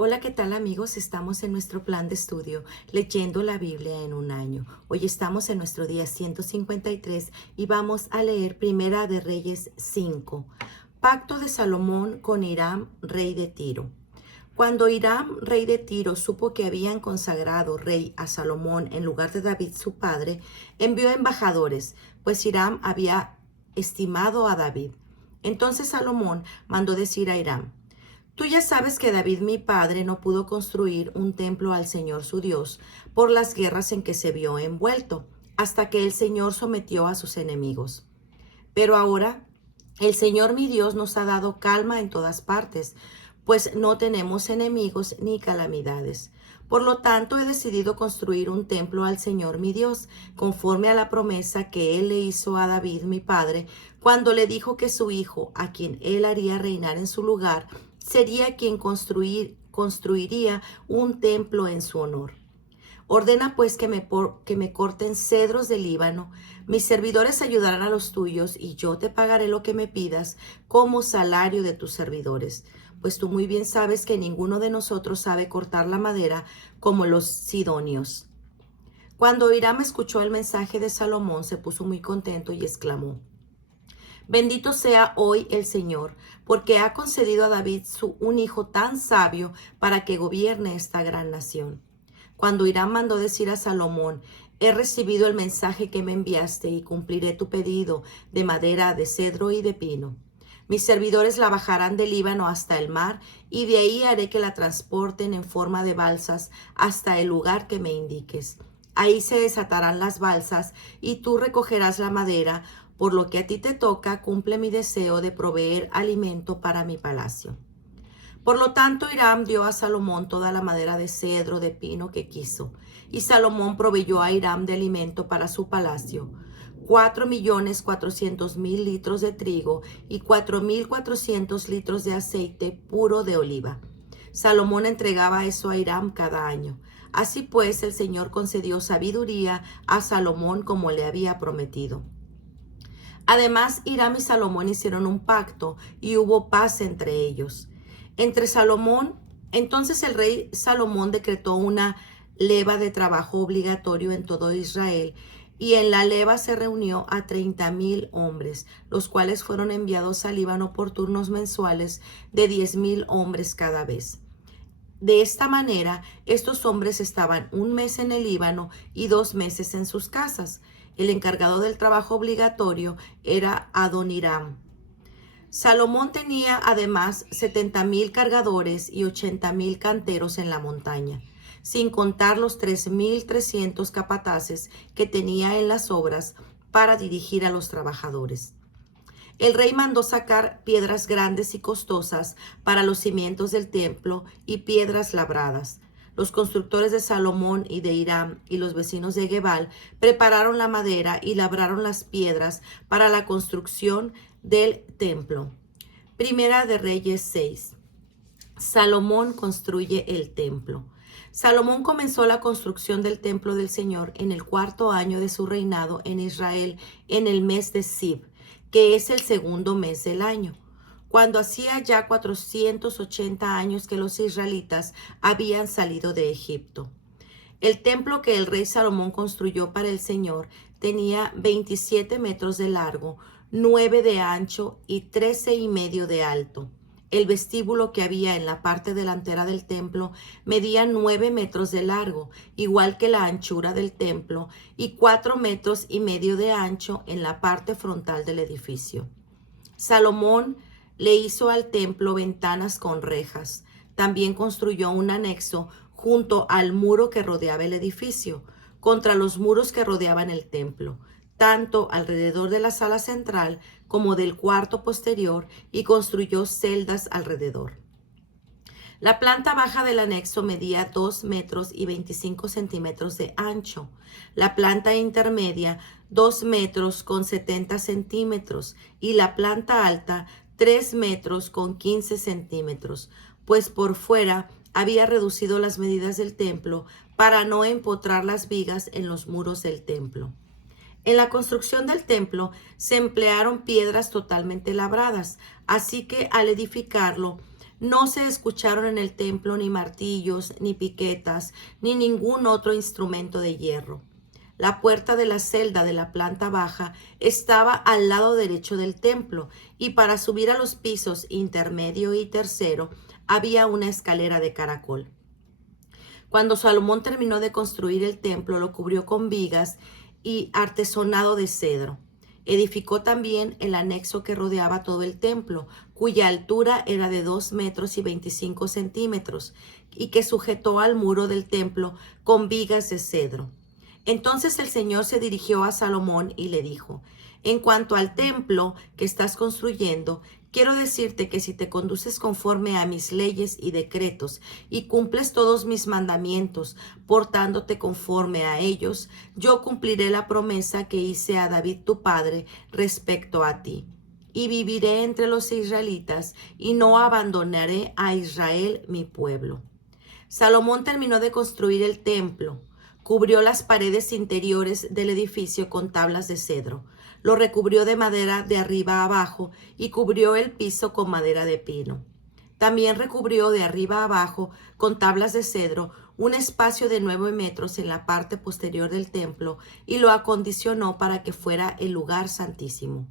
Hola, ¿qué tal amigos? Estamos en nuestro plan de estudio leyendo la Biblia en un año. Hoy estamos en nuestro día 153 y vamos a leer Primera de Reyes 5. Pacto de Salomón con Hiram, rey de Tiro. Cuando Hiram, rey de Tiro, supo que habían consagrado rey a Salomón en lugar de David su padre, envió embajadores, pues Hiram había estimado a David. Entonces Salomón mandó decir a Hiram: Tú ya sabes que David mi padre no pudo construir un templo al Señor su Dios por las guerras en que se vio envuelto, hasta que el Señor sometió a sus enemigos. Pero ahora el Señor mi Dios nos ha dado calma en todas partes, pues no tenemos enemigos ni calamidades. Por lo tanto, he decidido construir un templo al Señor mi Dios, conforme a la promesa que Él le hizo a David mi padre, cuando le dijo que su hijo, a quien Él haría reinar en su lugar, sería quien construiría un templo en su honor. Ordena pues que me corten cedros del Líbano. Mis servidores ayudarán a los tuyos y yo te pagaré lo que me pidas como salario de tus servidores. Pues tú muy bien sabes que ninguno de nosotros sabe cortar la madera como los sidonios. Cuando Hiram escuchó el mensaje de Salomón, se puso muy contento y exclamó: Bendito sea hoy el Señor, porque ha concedido a David un hijo tan sabio para que gobierne esta gran nación. Cuando Hiram mandó decir a Salomón: He recibido el mensaje que me enviaste y cumpliré tu pedido de madera, de cedro y de pino. Mis servidores la bajarán del Líbano hasta el mar y de ahí haré que la transporten en forma de balsas hasta el lugar que me indiques. Ahí se desatarán las balsas y tú recogerás la madera. Por lo que a ti te toca, cumple mi deseo de proveer alimento para mi palacio. Por lo tanto, Hiram dio a Salomón toda la madera de cedro, de pino que quiso, y Salomón proveyó a Hiram de alimento para su palacio: 4.400.000 litros de trigo y 4.400 litros de aceite puro de oliva. Salomón entregaba eso a Hiram cada año. Así pues, el Señor concedió sabiduría a Salomón como le había prometido. Además, Hiram y Salomón hicieron un pacto y hubo paz entre ellos. Entonces el rey Salomón decretó una leva de trabajo obligatorio en todo Israel, y en la leva se reunió a 30.000 hombres, los cuales fueron enviados al Líbano por turnos mensuales de 10.000 hombres cada vez. De esta manera, estos hombres estaban un mes en el Líbano y 2 meses en sus casas. El encargado del trabajo obligatorio era Adoniram. Salomón tenía además 70.000 cargadores y 80.000 canteros en la montaña, sin contar los 3.300 capataces que tenía en las obras para dirigir a los trabajadores. El rey mandó sacar piedras grandes y costosas para los cimientos del templo y piedras labradas. Los constructores de Salomón y de Hiram y los vecinos de Gebal prepararon la madera y labraron las piedras para la construcción del templo. Primera de Reyes 6. Salomón construye el templo. Salomón comenzó la construcción del templo del Señor en el 4º año de su reinado en Israel, en el mes de Sib, que es el 2.º mes del año, cuando hacía ya 480 años que los israelitas habían salido de Egipto. El templo que el rey Salomón construyó para el Señor tenía 27 metros de largo, 9 de ancho y 13,5 de alto. El vestíbulo que había en la parte delantera del templo medía 9 metros de largo, igual que la anchura del templo, y 4,5 metros de ancho en la parte frontal del edificio. Salomón le hizo al templo ventanas con rejas. También construyó un anexo junto al muro que rodeaba el edificio, contra los muros que rodeaban el templo, tanto alrededor de la sala central como del cuarto posterior, y construyó celdas alrededor. La planta baja del anexo medía 2 metros y 25 centímetros de ancho. La planta intermedia 2 metros con 70 centímetros y la planta alta 3 metros con 15 centímetros, pues por fuera había reducido las medidas del templo para no empotrar las vigas en los muros del templo. En la construcción del templo se emplearon piedras totalmente labradas, así que al edificarlo No se escucharon en el templo ni martillos, ni piquetas, ni ningún otro instrumento de hierro. La puerta de la celda de la planta baja estaba al lado derecho del templo, y para subir a los pisos intermedio y tercero había una escalera de caracol. Cuando Salomón terminó de construir el templo, lo cubrió con vigas y artesonado de cedro. Edificó también el anexo que rodeaba todo el templo, cuya altura era de 2,25 metros, y que sujetó al muro del templo con vigas de cedro. Entonces el Señor se dirigió a Salomón y le dijo: en cuanto al templo que estás construyendo, quiero decirte que si te conduces conforme a mis leyes y decretos y cumples todos mis mandamientos, portándote conforme a ellos, yo cumpliré la promesa que hice a David tu padre respecto a ti. Y viviré entre los israelitas y no abandonaré a Israel mi pueblo. Salomón terminó de construir el templo. Cubrió las paredes interiores del edificio con tablas de cedro. Lo recubrió de madera de arriba a abajo y cubrió el piso con madera de pino. También recubrió de arriba a abajo con tablas de cedro un espacio de 9 metros en la parte posterior del templo y lo acondicionó para que fuera el lugar santísimo.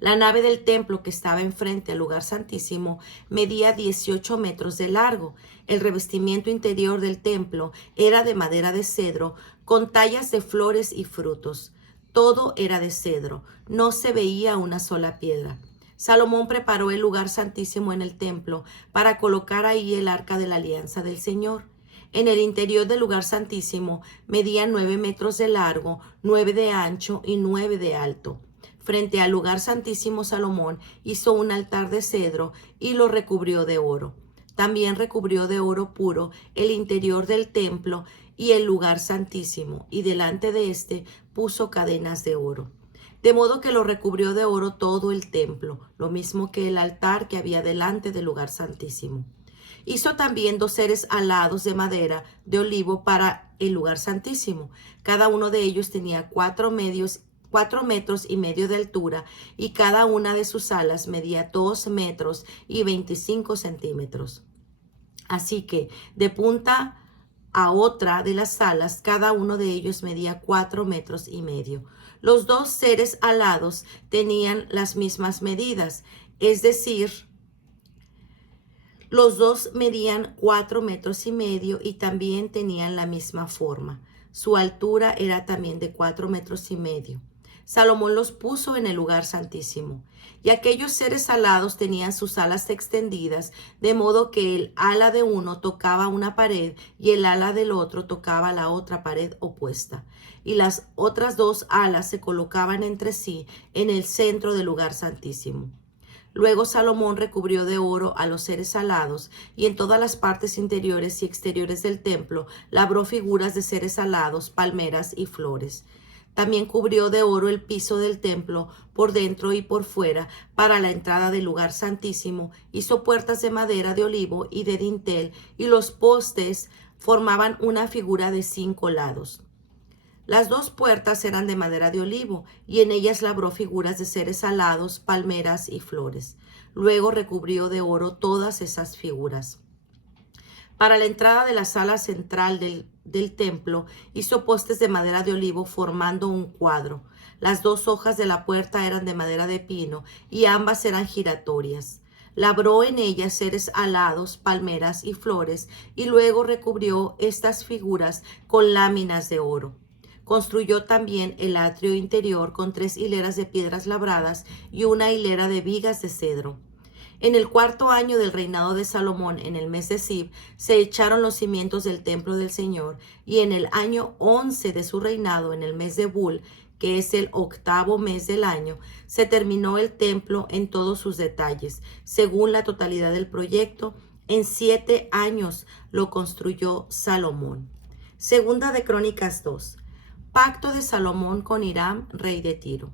La nave del templo que estaba enfrente al lugar santísimo medía 18 metros de largo. El revestimiento interior del templo era de madera de cedro con tallas de flores y frutos. Todo era de cedro, no se veía una sola piedra. Salomón preparó el lugar santísimo en el templo para colocar ahí el arca de la alianza del Señor. En el interior del lugar santísimo medía 9 metros de largo, 9 de ancho y 9 de alto. Frente al lugar santísimo, Salomón hizo un altar de cedro y lo recubrió de oro. También recubrió de oro puro el interior del templo y el lugar santísimo, y delante de éste puso cadenas de oro. De modo que lo recubrió de oro todo el templo, lo mismo que el altar que había delante del lugar santísimo. Hizo también 2 seres alados de madera de olivo para el lugar santísimo. Cada uno de ellos tenía 4 metros y medio de altura, y cada una de sus alas medía 2,25 metros. Así que de punta a otra de las alas, cada uno de ellos medía 4,5 metros. Los 2 seres alados tenían las mismas medidas, es decir, los 2 medían 4,5 metros y también tenían la misma forma. Su altura era también de 4,5 metros. Salomón los puso en el lugar santísimo. Y aquellos seres alados tenían sus alas extendidas, de modo que el ala de uno tocaba una pared y el ala del otro tocaba la otra pared opuesta. Y las otras 2 alas se colocaban entre sí en el centro del lugar santísimo. Luego Salomón recubrió de oro a los seres alados, y en todas las partes interiores y exteriores del templo labró figuras de seres alados, palmeras y flores. También cubrió de oro el piso del templo por dentro y por fuera para la entrada del lugar santísimo. Hizo puertas de madera de olivo y de dintel, y los postes formaban una figura de 5 lados. Las 2 puertas eran de madera de olivo, y en ellas labró figuras de seres alados, palmeras y flores. Luego recubrió de oro todas esas figuras. Para la entrada de la sala central del templo, hizo postes de madera de olivo formando un cuadro. Las 2 hojas de la puerta eran de madera de pino, y ambas eran giratorias. Labró en ellas seres alados, palmeras y flores, y luego recubrió estas figuras con láminas de oro. Construyó también el atrio interior con 3 hileras de piedras labradas y una hilera de vigas de cedro. En el 4º año del reinado de Salomón, en el mes de Sib, se echaron los cimientos del templo del Señor, y en el año 11 de su reinado, en el mes de Bul, que es el 8º mes del año, se terminó el templo en todos sus detalles, según la totalidad del proyecto. En 7 años lo construyó Salomón. Segunda de Crónicas 2. Pacto de Salomón con Hiram, rey de Tiro.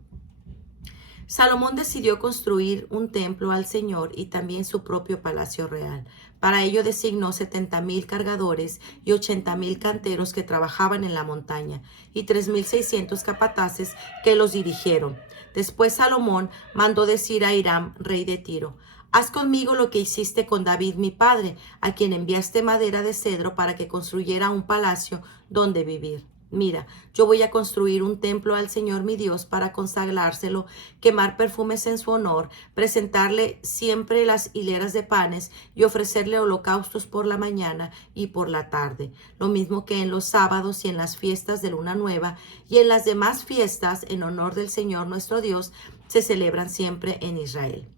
Salomón decidió construir un templo al Señor y también su propio palacio real. Para ello designó 70,000 cargadores y 80,000 canteros que trabajaban en la montaña, y 3,600 capataces que los dirigieron. Después Salomón mandó decir a Hiram, rey de Tiro: Haz conmigo lo que hiciste con David mi padre, a quien enviaste madera de cedro para que construyera un palacio donde vivir. Mira, yo voy a construir un templo al Señor mi Dios para consagrárselo, quemar perfumes en su honor, presentarle siempre las hileras de panes y ofrecerle holocaustos por la mañana y por la tarde, lo mismo que en los sábados y en las fiestas de luna nueva y en las demás fiestas en honor del Señor nuestro Dios se celebran siempre en Israel.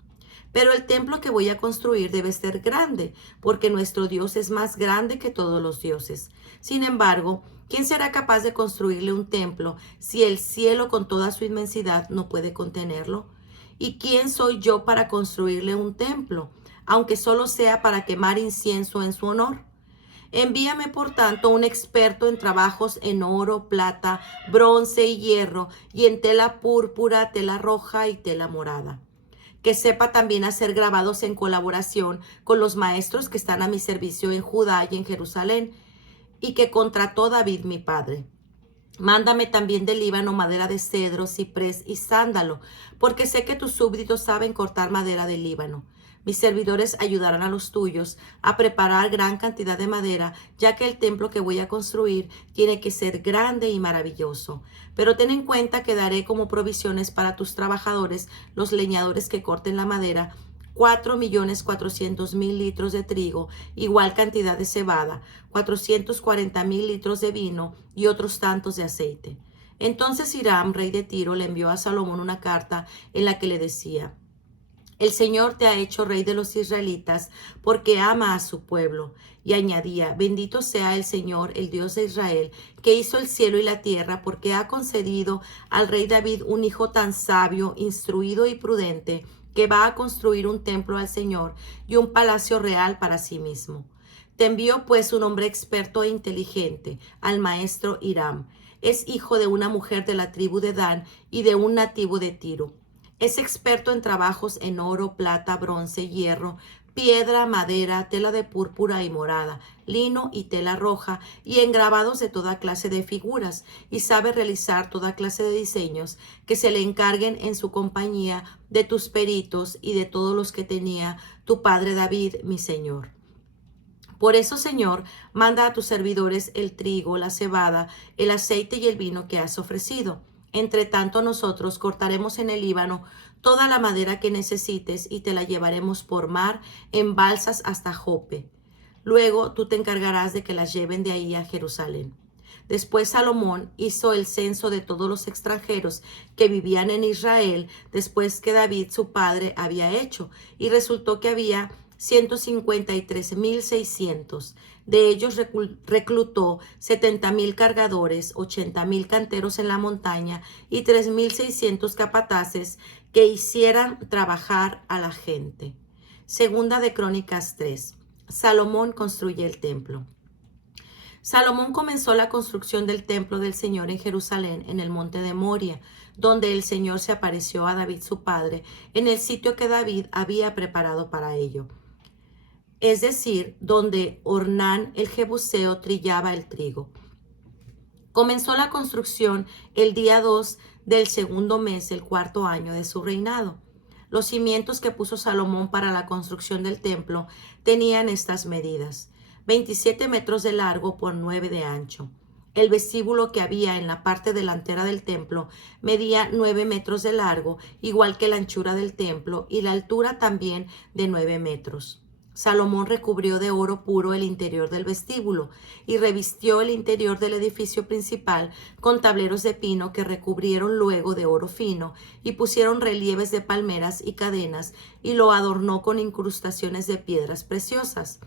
Pero el templo que voy a construir debe ser grande, porque nuestro Dios es más grande que todos los dioses. Sin embargo, ¿quién será capaz de construirle un templo si el cielo con toda su inmensidad no puede contenerlo? ¿Y quién soy yo para construirle un templo, aunque solo sea para quemar incienso en su honor? Envíame, por tanto, un experto en trabajos en oro, plata, bronce y hierro, y en tela púrpura, tela roja y tela morada, que sepa también hacer grabados en colaboración con los maestros que están a mi servicio en Judá y en Jerusalén, y que contrató David mi padre. Mándame también del Líbano madera de cedro, ciprés y sándalo, porque sé que tus súbditos saben cortar madera del Líbano. Mis servidores ayudarán a los tuyos a preparar gran cantidad de madera, ya que el templo que voy a construir tiene que ser grande y maravilloso. Pero ten en cuenta que daré como provisiones para tus trabajadores, los leñadores que corten la madera, 4.400.000 litros de trigo, igual cantidad de cebada, 440.000 litros de vino y otros tantos de aceite. Entonces Hiram, rey de Tiro, le envió a Salomón una carta en la que le decía: el Señor te ha hecho rey de los israelitas porque ama a su pueblo. Y añadía: bendito sea el Señor, el Dios de Israel, que hizo el cielo y la tierra, porque ha concedido al rey David un hijo tan sabio, instruido y prudente, que va a construir un templo al Señor y un palacio real para sí mismo. Te envió pues un hombre experto e inteligente, al maestro Hiram. Es hijo de una mujer de la tribu de Dan y de un nativo de Tiro. Es experto en trabajos en oro, plata, bronce, hierro, piedra, madera, tela de púrpura y morada, lino y tela roja, y en grabados de toda clase de figuras, y sabe realizar toda clase de diseños que se le encarguen en su compañía de tus peritos y de todos los que tenía tu padre David, mi señor. Por eso, Señor, manda a tus servidores el trigo, la cebada, el aceite y el vino que has ofrecido. Entre tanto, nosotros cortaremos en el Líbano toda la madera que necesites y te la llevaremos por mar en balsas hasta Jope. Luego tú te encargarás de que las lleven de ahí a Jerusalén. Después Salomón hizo el censo de todos los extranjeros que vivían en Israel después que David su padre había hecho, y resultó que había 153.600. De ellos reclutó 70.000 cargadores, 80.000 canteros en la montaña y 3.600 capataces que hicieran trabajar a la gente. Segunda de Crónicas 3. Salomón construye el templo. Salomón comenzó la construcción del templo del Señor en Jerusalén, en el monte de Moria, donde el Señor se apareció a David su padre, en el sitio que David había preparado para ello, es decir, donde Ornán el Jebuseo trillaba el trigo. Comenzó la construcción el día 2 del segundo mes, el cuarto año de su reinado. Los cimientos que puso Salomón para la construcción del templo tenían estas medidas: 27 metros de largo por 9 de ancho. El vestíbulo que había en la parte delantera del templo medía 9 metros de largo, igual que la anchura del templo, y la altura también de 9 metros. Salomón recubrió de oro puro el interior del vestíbulo y revistió el interior del edificio principal con tableros de pino que recubrieron luego de oro fino y pusieron relieves de palmeras y cadenas, y lo adornó con incrustaciones de piedras preciosas.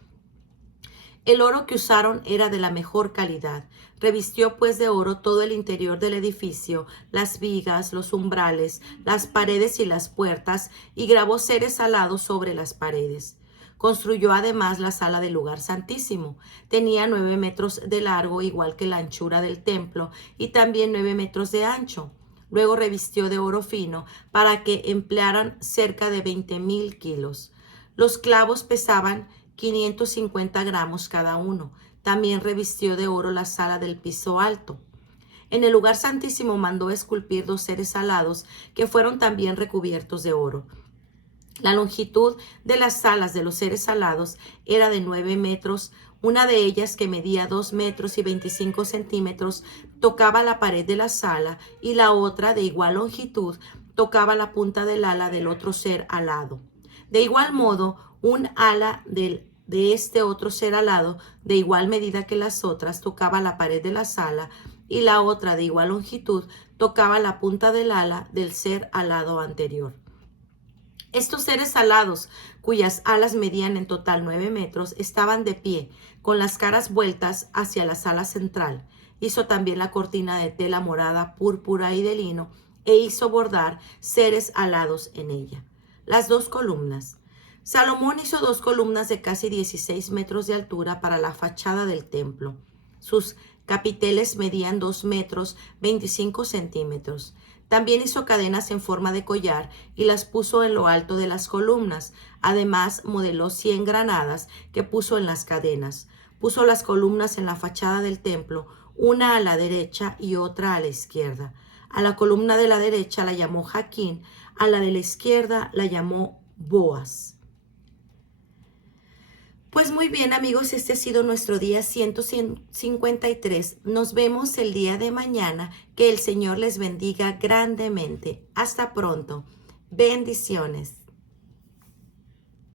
El oro que usaron era de la mejor calidad. Revistió pues de oro todo el interior del edificio, las vigas, los umbrales, las paredes y las puertas, y grabó seres alados sobre las paredes. Construyó además la sala del lugar santísimo. Tenía 9 metros de largo, igual que la anchura del templo, y también 9 metros de ancho. Luego revistió de oro fino para que emplearan cerca de 20.000 kilos. Los clavos pesaban 550 gramos cada uno. También revistió de oro la sala del piso alto. En el lugar santísimo mandó esculpir 2 seres alados que fueron también recubiertos de oro. La longitud de las alas de los seres alados era de 9 metros. Una de ellas, que medía 2 metros y 25 centímetros, tocaba la pared de la sala, y la otra, de igual longitud, tocaba la punta del ala del otro ser alado. De igual modo, un ala de este otro ser alado, de igual medida que las otras, tocaba la pared de la sala, y la otra, de igual longitud, tocaba la punta del ala del ser alado anterior. Estos seres alados, cuyas alas medían en total 9 metros, estaban de pie, con las caras vueltas hacia la sala central. Hizo también la cortina de tela morada, púrpura y de lino, e hizo bordar seres alados en ella. Las 2 columnas. Salomón hizo 2 columnas de casi 16 metros de altura para la fachada del templo. Sus capiteles medían 2 metros 25 centímetros. También hizo cadenas en forma de collar y las puso en lo alto de las columnas. Además, modeló 100 granadas que puso en las cadenas. Puso las columnas en la fachada del templo, una a la derecha y otra a la izquierda. A la columna de la derecha la llamó Jaquín, a la de la izquierda la llamó Boaz. Pues muy bien, amigos, este ha sido nuestro día 153. Nos vemos el día de mañana. Que el Señor les bendiga grandemente. Hasta pronto. Bendiciones.